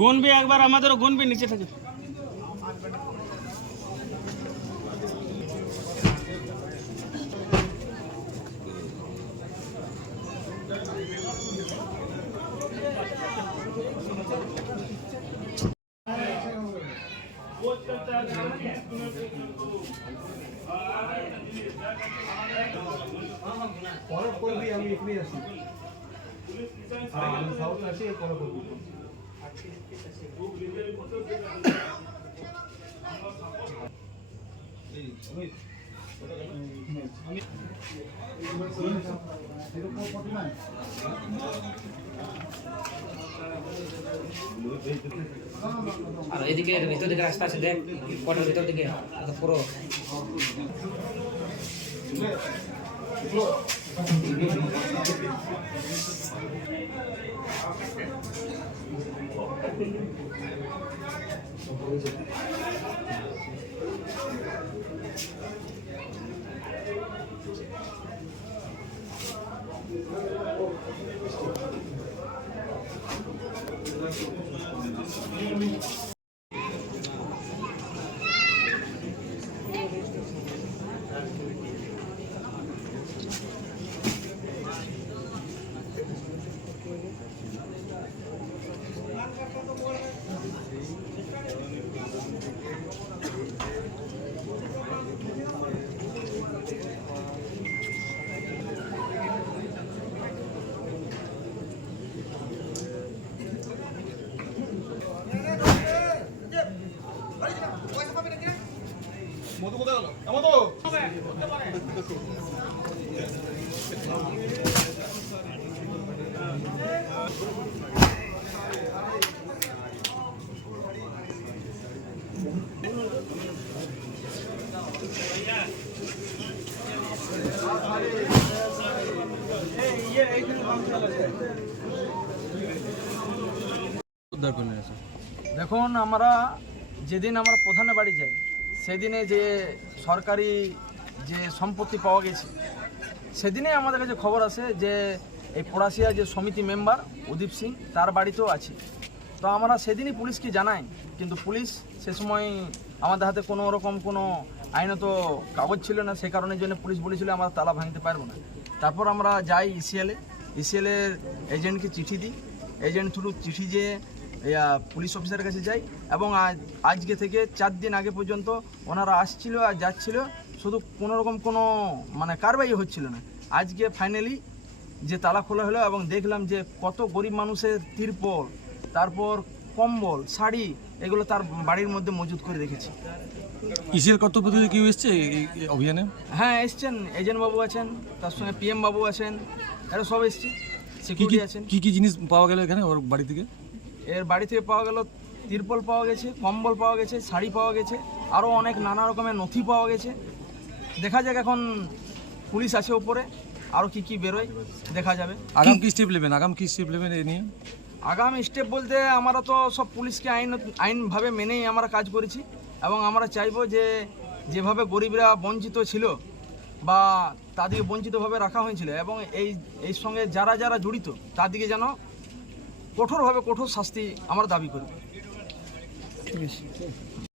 গুনবি একবার, আমাদেরও গুনবি নিচে থেকে। আমি এখানে আছি, আমি সাউথ আছি, পরে করবি। আর এদিকে ভিতর দিকে রাস্তা আছে, দেখ কোটার ভিতর দিকে পুরো মধু কোথায় গেল? মধু দেখুন, আমরা যেদিন আমরা প্রধানের বাড়ি যাই সেদিনে যে সরকারি যে সম্পত্তি পাওয়া গেছে, সেদিনে আমাদের কাছে খবর আসে যে এই পড়াশিয়া যে সমিতি মেম্বার উদীপ সিং তার বাড়িতেও আছে। তো আমরা সেদিনই পুলিশকে জানাই, কিন্তু পুলিশ সে সময় আমাদের হাতে কোনো রকম কোনো আইনত কাগজ ছিল না, সে কারণের জন্য পুলিশ বলেছিল আমরা তালা ভাঙতে পারবো না। তারপর আমরা যাই ইসিএলের এজেন্টকে চিঠি দিই, এজেন্ট থ্রু চিঠি যে পুলিশ অফিসারের কাছে যাই, এবং আজকে থেকে 4 দিন আগে পর্যন্ত ওনারা আসছিল আর যাচ্ছিল, শুধু কোনোরকম কোনো মানে কারবাই হচ্ছিল না। আজকে ফাইনালি যে তালা খোলা হলো এবং দেখলাম যে কত গরিব মানুষের তিরপল, তারপর কম্বল, শাড়ি, এগুলো তার বাড়ির মধ্যে মজুত করে রেখেছি। ইসিএল কর্তব্যরত কেউ এসছে এই অভিযানে? হ্যাঁ এসছেন, এজেন্ট বাবু আছেন, তার সঙ্গে পিএম বাবু আছেন, এরা সব এসছে, সিকিউরিটি আছেন। কি কি জিনিস পাওয়া গেল এখানে ওর বাড়ি থেকে? এর বাড়ি থেকে পাওয়া গেল তিরপল পাওয়া গেছে, কম্বল পাওয়া গেছে, শাড়ি পাওয়া গেছে, আরও অনেক নানা রকমের নথি পাওয়া গেছে। দেখা যাক, এখন পুলিশ আছে উপরে, আরও কি বেরোয় দেখা যাবে। আগাম কি স্টেপ নেবেন এ নিয়ে? আগামী স্টেপ বলতে আমরা তো সব পুলিশকে আইনভাবে মেনেই আমরা কাজ করেছি, এবং আমরা চাইবো যে যেভাবে গরিবরা বঞ্চিত ছিল বা তাদেরকে বঞ্চিতভাবে রাখা হয়েছিল, এবং এই সঙ্গে যারা যারা জড়িত তাদেরকে যেন কঠোর শাস্তি আমরা দাবি করি। ঠিক আছে।